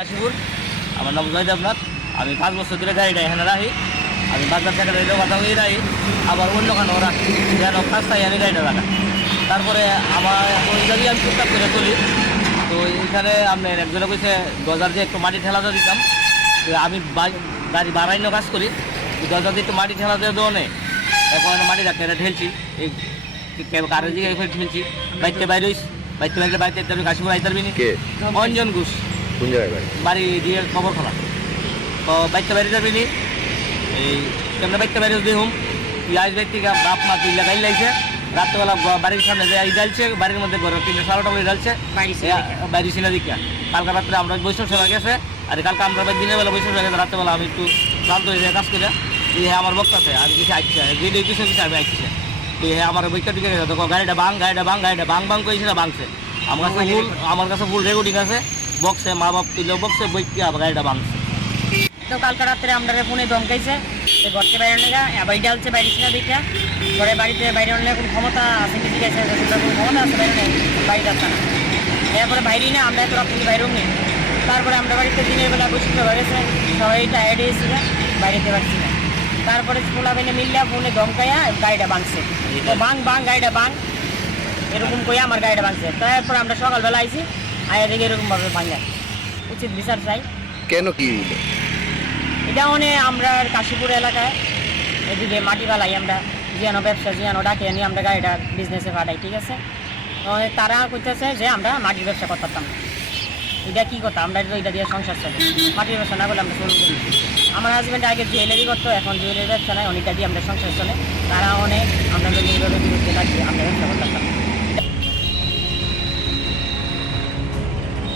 কাশীপুর, আমার নাম জয় দেবনাথ। আমি 5 বছর ধরে গাড়িটা এখানে রাখি। আমি বাজার থেকে রেলেও কথা হয়ে রাখি, আবার অন্য কানেও রাখি, যেন রাস্তায় আমি গাড়িটা রাখা। তারপরে আমার ওই গাড়ি আমি টুকটাক করে চলি। তো এইখানে আপনার একজনে কইছে গজার দিয়ে একটু মাটি ঠেলা দিয়ে দিতাম। তো আমি গাড়ি বাড়াইনো কাজ করি, গজার দিয়ে একটু মাটি ঠেলা দিয়ে দেওয়া নেই। এখন মাটি রাখতে ঠেলছি, এই কারের দিকে ঠেলছি। বাইতে বাইরে বাইতে কাশীপুর আইতে পারবি নি। অঞ্জন ঘোষ কোন জায়গায় বাড়ি দিয়ে খবর খোলা। তো বাইতে বাইরে যাবি নি, এই কেমন বাইতে বাইরে দেখুম লাইজ বাইর থেকে বাপ মা 3 লাগাই লাইছে। রাত্রেবেলা বাড়ির সামনে যে ডালছে, বাড়ির মধ্যে ঘর 3:30 বলে ডালছে বাইরে সিনা দিকা। কালকে রাত্রে আমরা বৈষ্ণব সেবা গেছে, আর কালকে আমরা দিনের বেলা বৈষ্ণব সেবা গেছে। রাত্রেবেলা আমি একটু ক্লান্ত হয়ে যায় কাজ করে, হ্যাঁ আমার বক্তাছে আমি কিছু আসছে যেটা কিছু কিছু আমি আসছে। তো হ্যাঁ আমার বৈঠা টিকে গেছে, তখন গাড়িটা বাং করেছে না ভাঙছে। আমার কাছে ফুল রেকর্ডিং আছে, বক্সে মা বাপ তুলে বক্সে বইকে আবার গাড়িটা ভাঙছে। তো কালকে রাত্রে আমরা ফোনে দমকাইছে যে ঘরকে বাইরে নেগা আবার ডালছে বাইরে ছিল দেখা ঘরে বাড়িতে বাইরে আনলে কোনো ক্ষমতা আছে কি ঠিক আছে, কোনো ক্ষমতা আছে বাইরে নেই, বাড়ি যাচ্ছে না। এরপরে বাইরেই না আমরা এত রাত্রি বাইরেও নেই। তারপরে আমরা বাড়িতে দিনের বেলা বসে হয়ে গেছে, সবাই টায়ার্ড হয়েছিল, বাইরেতে পারছি না। তারপরে পোলা বেনে মিললে ফোনে দমকাইয়া গাড়িটা ভাঙছে। তো বাং গাড়িটা বাং এরকম করে আমার গাড়িটা ভাঙছে। তারপরে আমরা সকালবেলা আইছি, আয়া দেখে এরকমভাবে ভাঙা উচিত বিচার চাই। কেন কি এটা আমরা কাশীপুর এলাকায় এদিকে মাটি বালাই আমরা জিয়ানো ব্যবসা জিয়ানো ডাকে নিয়ে আমরা গাড়িটা বিজনেসে পাঠাই, ঠিক আছে। তো তারা করতেছে যে আমরা মাটির ব্যবসা করতাম, এটা কী কথা, আমরা এটা দিয়ে সংসার চলে, মাটির ব্যবসা না করলে আমরা চলুন করি। আমার হাজব্যান্ড আগে জুয়েলারি করতো, এখন জুয়েলারি ব্যবসা নয়, অনেকটা দিয়ে আমরা সংসার চলে। তারা আমরা বিরুদ্ধে লাগছে আমরা ব্যবসা করতাম।